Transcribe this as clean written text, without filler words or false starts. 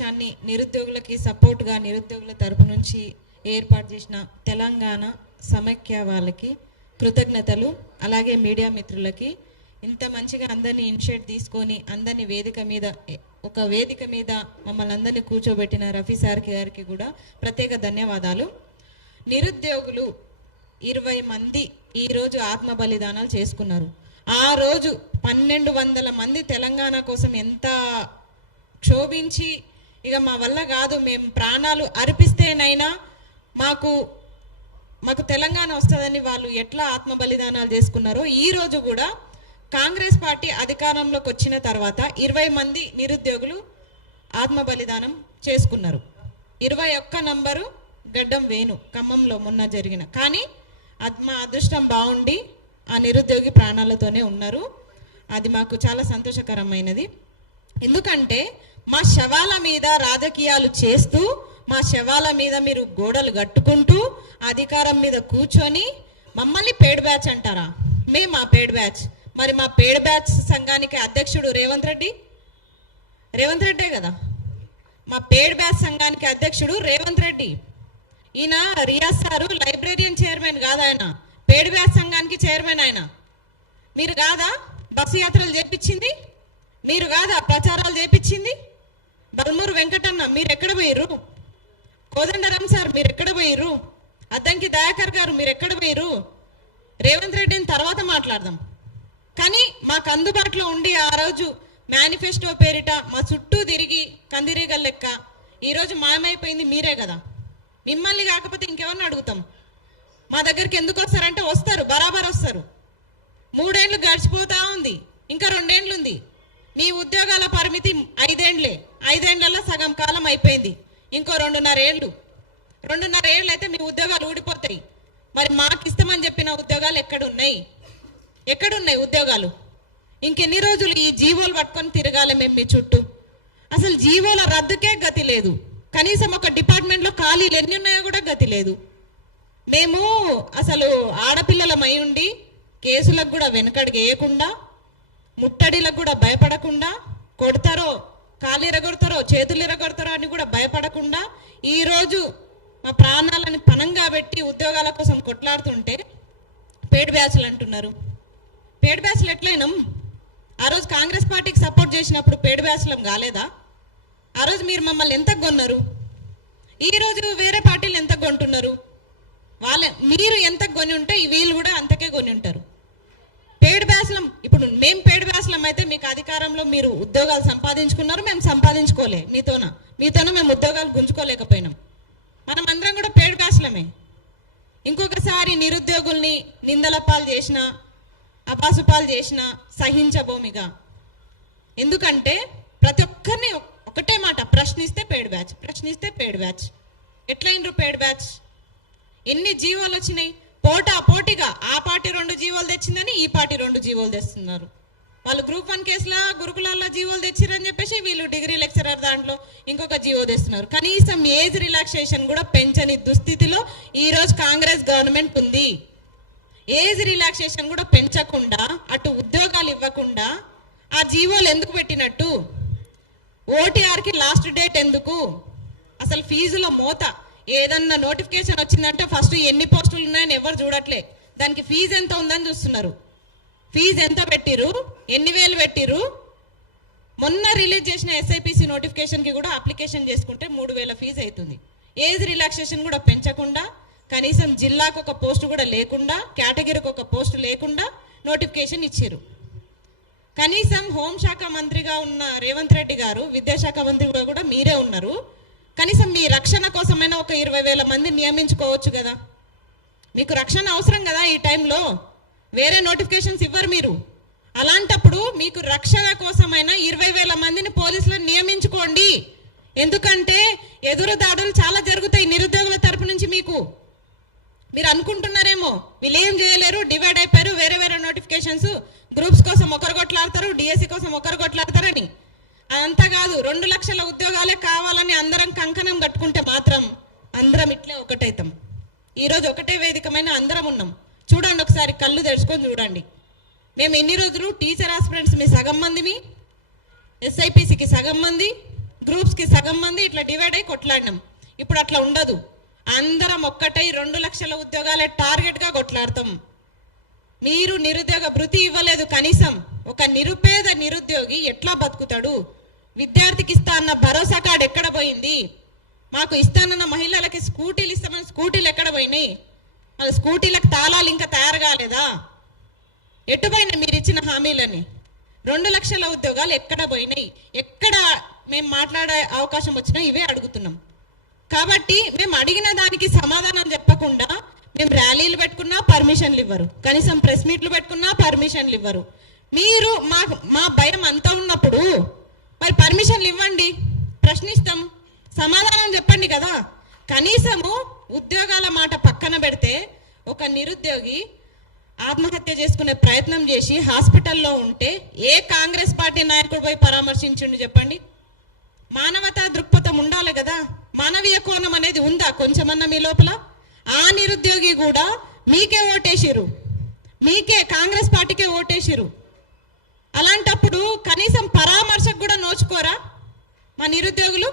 సమావేశాన్ని నిరుద్యోగులకి సపోర్ట్గా నిరుద్యోగుల తరపు నుంచి ఏర్పాటు చేసిన తెలంగాణ సమైక్య వాళ్ళకి కృతజ్ఞతలు. అలాగే మీడియా మిత్రులకి ఇంత మంచిగా అందరినీ ఇనిషియేట్ తీసుకొని అందరినీ ఒక వేదిక మీద మమ్మల్ని అందరినీ కూర్చోబెట్టిన రఫీ సార్ గారికి కూడా ప్రత్యేక ధన్యవాదాలు. నిరుద్యోగులు 20 మంది ఈరోజు ఆత్మ బలిదానాలు చేసుకున్నారు. ఆ రోజు 1200 మంది తెలంగాణ కోసం ఎంత క్షోభించి ఇక మా వల్ల కాదు, మేము ప్రాణాలు అర్పిస్తేనైనా మాకు తెలంగాణ వస్తుందని వాళ్ళు ఎట్లా ఆత్మ బలిదానాలు చేసుకున్నారో ఈ రోజు కూడా కాంగ్రెస్ పార్టీ అధికారంలోకి వచ్చిన తర్వాత 20 మంది నిరుద్యోగులు ఆత్మ బలిదానం చేసుకున్నారు. 21 నంబరు గడ్డం వేణు ఖమ్మంలో మొన్న జరిగిన, కానీ మా అదృష్టం బాగుండి ఆ నిరుద్యోగి ప్రాణాలతోనే ఉన్నారు. అది మాకు చాలా సంతోషకరమైనది. ఎందుకంటే మా శవాల మీద రాజకీయాలు చేస్తూ, మా శవాల మీద మీరు గోడలు కట్టుకుంటూ అధికారం మీద కూర్చొని మమ్మల్ని పేడ్ బ్యాచ్ అంటారా? మేము మా పేడ్ బ్యాచ్. మరి మా పేడ్ బ్యాచ్ సంఘానికి అధ్యక్షుడు రేవంత్ రెడ్డే కదా. మా పేడ్ బ్యాచ్ సంఘానికి అధ్యక్షుడు రేవంత్ రెడ్డి. ఈయన రియాజ్ సారు లైబ్రేరియన్ చైర్మన్ కాదు, ఆయన పేడ్ బ్యాచ్ సంఘానికి చైర్మన్. ఆయన మీరు కాదా బస్సు యాత్రలు చేపించింది? మీరు కాదా ప్రచారాలు చేపించింది? బల్మూరు వెంకటన్న మీరు ఎక్కడ పోయిర్రు? కోదండరాం సార్ మీరు ఎక్కడ పోయిర్రు? అద్దంకి దయాకర్ గారు మీరు ఎక్కడ పోయిర్రు? రేవంత్ రెడ్డిని తర్వాత మాట్లాడదాం, కానీ మాకు అందుబాటులో ఉండి ఆ రోజు మేనిఫెస్టో పేరిట మా చుట్టూ తిరిగి కందిరీగల లెక్క ఈరోజు మాయమైపోయింది మీరే కదా. మిమ్మల్ని కాకపోతే ఇంకెవరిని అడుగుతాం? మా దగ్గరికి ఎందుకు వస్తారంటే వస్తారు, బరాబర్ వస్తారు. 3 ఏళ్ళు గడిచిపోతా ఉంది, ఇంకా 2 ఏళ్ళు ఉంది. మీ ఉద్యోగాల పరిమితి 5 ఏళ్ళే. 5 ఏళ్లలో సగం కాలం అయిపోయింది. ఇంకో 2.5 ఏళ్ళు. 2.5 ఏళ్ళు అయితే మీ ఉద్యోగాలు ఊడిపోతాయి. మరి మాకు ఇస్తామని చెప్పిన ఉద్యోగాలు ఎక్కడున్నాయి ఉద్యోగాలు? ఇంకెన్ని రోజులు ఈ జీవోలు పట్టుకొని తిరగాలి మేము మీ చుట్టూ? అసలు జీవోల రద్దుకే గతి లేదు. కనీసం ఒక డిపార్ట్మెంట్లో ఖాళీలు ఎన్ని ఉన్నాయో కూడా గతి లేదు. మేము అసలు ఆడపిల్లలమై ఉండి కేసులకు కూడా వెనకడుగు వేయకుండా, ముట్టడిలకు కూడా భయపడకుండా, కొడతారో కాళ్ళు ఇరగొడతారో చేతులు ఇరగొడతారో అని కూడా భయపడకుండా ఈరోజు మా ప్రాణాలను పణంగా పెట్టి ఉద్యోగాల కోసం కొట్లాడుతుంటే పేడ్ బ్యాచ్లు అంటున్నారు. పేడ్ బ్యాచ్లు ఎట్లయినాం? ఆ రోజు కాంగ్రెస్ పార్టీకి సపోర్ట్ చేసినప్పుడు పేడ్ బ్యాచ్లం కాలేదా? ఆ రోజు మీరు మమ్మల్ని ఎంత కొన్నారు? ఈరోజు వేరే పార్టీలు ఎంత కొంటున్నారు? మీరు ఎంత కొని ఉంటే వీళ్ళు కూడా అంతకే కొని ఉంటారు. పేడ్ బ్యాచ్లం. ఇప్పుడు మేము పేడ్ బ్యాచ్లం అయితే మీకు అధికారంలో మీరు ఉద్యోగాలు సంపాదించుకున్నారు, మేము సంపాదించుకోలే. మీతోన మేము ఉద్యోగాలు గుంజుకోలేకపోయినాం. మనం అందరం కూడా పేడ్ బ్యాచ్లమే. ఇంకొకసారి నిరుద్యోగుల్ని నిందల పాలు చేసిన, అపాసుపాలు చేసిన సహించబోమిగా. ఎందుకంటే ప్రతి ఒక్కరిని ఒకటే మాట, ప్రశ్నిస్తే పేడ్ బ్యాచ్. ఎట్లయినరు పేడ్ బ్యాచ్? ఎన్ని జీవోలు వచ్చినాయి? పోటీగా ఆ పార్టీ 2 జీవోలు తెచ్చిందని ఈ పార్టీ 2 జీవోలు తెస్తున్నారు. వాళ్ళు గ్రూప్ 1 కేసుల గురుకులాల్లో జీవోలు తెచ్చిరని చెప్పేసి వీళ్ళు డిగ్రీ లెక్చరర్ దాంట్లో ఇంకొక జీవో తెస్తున్నారు. కనీసం ఏజ్ రిలాక్సేషన్ కూడా పెంచని దుస్థితిలో ఈరోజు కాంగ్రెస్ గవర్నమెంట్ ఉంది. ఏజ్ రిలాక్సేషన్ కూడా పెంచకుండా, అటు ఉద్యోగాలు ఇవ్వకుండా ఆ జీవోలు ఎందుకు పెట్టినట్టు? ఓటీఆర్కి లాస్ట్ డేట్ ఎందుకు? అసలు ఫీజులో మోత. ఏదన్నా నోటిఫికేషన్ వచ్చిందంటే ఫస్ట్ ఎన్ని పోస్టులు ఉన్నాయని ఎవరు చూడట్లే, దానికి ఫీజు ఎంత ఉందని చూస్తున్నారు. ఫీజు ఎంత పెట్టిరు, ఎన్ని వేలు పెట్టిరు? మొన్న రిలీజ్ చేసిన ఎస్ఐపిసి నోటిఫికేషన్కి కూడా అప్లికేషన్ చేసుకుంటే 3000 ఫీజు అవుతుంది. ఏజ్ రిలాక్సేషన్ కూడా పెంచకుండా, కనీసం జిల్లాకు ఒక పోస్టు కూడా లేకుండా, కేటగిరీకి ఒక పోస్టు లేకుండా నోటిఫికేషన్ ఇచ్చారు. కనీసం హోంశాఖ మంత్రిగా ఉన్న రేవంత్ రెడ్డి గారు, విద్యాశాఖ మంత్రిగా కూడా మీరే ఉన్నారు. కనీసం మీ రక్షణ కోసమైనా ఒక 20,000 మంది నియమించుకోవచ్చు కదా. మీకు రక్షణ అవసరం కదా ఈ టైంలో. వేరే నోటిఫికేషన్స్ ఇవ్వరు మీరు. అలాంటప్పుడు మీకు రక్షణ కోసమైనా 20,000 మందిని పోలీసులను నియమించుకోండి. ఎందుకంటే ఎదురు దాడులు చాలా జరుగుతాయి నిరుద్యోగుల తరపు నుంచి. మీరు అనుకుంటున్నారేమో వీళ్ళు ఏం చేయలేరు, డివైడ్ అయిపోయారు, వేరే నోటిఫికేషన్స్, గ్రూప్స్ కోసం ఒకరు కొట్లాడతారు, డిఎస్సి కోసం ఒకరు కొట్లాడతారని. అదంతా కాదు. 2 లక్షల ఉద్యోగాలే కావాలని అందరం కంకణం కట్టుకుంటే మాత్రం అందరం ఇట్లే ఒకటైతాం. ఈరోజు ఒకటే వేదికమైన అందరం ఉన్నాం. చూడండి, ఒకసారి కళ్ళు తెరుచుకొని చూడండి. మేము ఎన్ని రోజులు టీచర్ ఆస్పిరెంట్స్ మీ సగం మందిమి, ఎస్ఐపిసికి సగం మంది, గ్రూప్స్కి సగం మంది ఇట్లా డివైడ్ అయి కొట్లాడినాం. ఇప్పుడు అట్లా ఉండదు. అందరం ఒక్కటై 2 లక్షల ఉద్యోగాలే టార్గెట్గా కొట్లాడతాం. మీరు నిరుద్యోగ భృతి ఇవ్వలేదు. కనీసం ఒక నిరుపేద నిరుద్యోగి ఎట్లా బతుకుతాడు? విద్యార్థికి ఇస్తా అన్న భరోసా కార్డు ఎక్కడ పోయింది? మాకు ఇస్తానన్న మహిళలకి స్కూటీలు ఇస్తామని స్కూటీలు ఎక్కడ పోయినాయి? వాళ్ళ స్కూటీలకు తాళాలు ఇంకా తయారు కాలేదా? ఎటుపోయినాయి మీరు ఇచ్చిన హామీలని? 2 లక్షల ఉద్యోగాలు ఎక్కడ పోయినాయి? ఎక్కడ మేము మాట్లాడే అవకాశం వచ్చినా ఇవే అడుగుతున్నాం. కాబట్టి మేము అడిగిన దానికి సమాధానం చెప్పకుండా మేము ర్యాలీలు పెట్టుకున్నా పర్మిషన్లు ఇవ్వరు, కనీసం ప్రెస్ మీట్లు పెట్టుకున్నా పర్మిషన్లు ఇవ్వరు. మీరు మా భయం అంతా ఉన్నప్పుడు మరి పర్మిషన్లు ఇవ్వండి, ప్రశ్నిస్తాం, సమాధానం చెప్పండి కదా. కనీసము ఉద్యోగాల మాట పక్కన పెడితే ఒక నిరుద్యోగి ఆత్మహత్య చేసుకునే ప్రయత్నం చేసి హాస్పిటల్లో ఉంటే ఏ కాంగ్రెస్ పార్టీ నాయకుడు పోయి పరామర్శించిండు చెప్పండి? మానవతా దృక్పథం ఉండాలి కదా. మానవీయ కోణం అనేది ఉందా కొంచెమన్నా మీ లోపల? ఆ నిరుద్యోగి కూడా మీకే ఓటేసిరు, మీకే కాంగ్రెస్ పార్టీకే ఓటేసిరు. అలాంటప్పుడు కనీసం పరామర్శకు కూడా నోచుకోరా మా నిరుద్యోగులు?